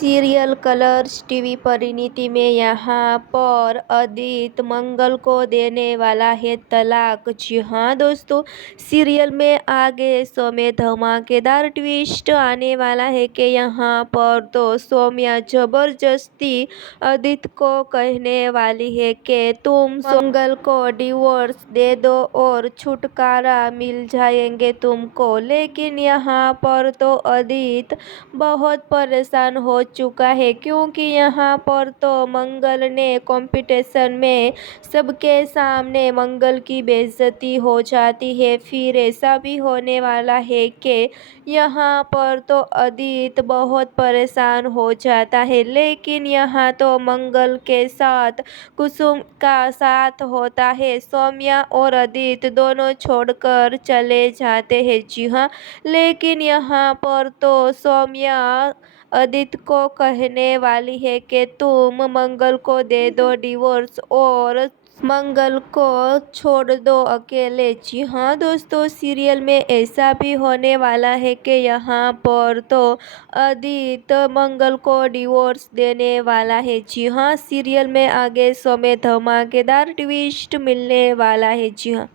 Serial Colors TV Parineeti में यहाँ पर अदित मंगल को देने वाला है तलाक। जी हाँ दोस्तों, सीरियल में आगे शो में धमाकेदार ट्विस्ट आने वाला है कि यहाँ पर तो सौम्या जबरदस्ती अदित को कहने वाली है कि तुम मंगल को डिवोर्स दे दो और छुटकारा मिल जाएंगे तुमको। लेकिन यहाँ पर तो अदित बहुत परेशान हो चुका है, क्योंकि यहाँ पर तो मंगल ने कंपटीशन में सबके सामने मंगल की बेइज्जती हो जाती है। फिर ऐसा भी होने वाला है कि यहाँ पर तो अदित बहुत परेशान हो जाता है, लेकिन यहाँ तो मंगल के साथ कुसुम का साथ होता है। सौम्या और अदित दोनों छोड़कर चले जाते हैं। जी हाँ, लेकिन यहाँ पर तो सौम्या अदित को कहने वाली है कि तुम मंगल को दे दो डिवोर्स और मंगल को छोड़ दो अकेले। जी हाँ दोस्तों, सीरियल में ऐसा भी होने वाला है कि यहाँ पर तो अदित मंगल को डिवोर्स देने वाला है। जी हाँ, सीरियल में आगे शो में धमाकेदार ट्विस्ट मिलने वाला है। जी हाँ।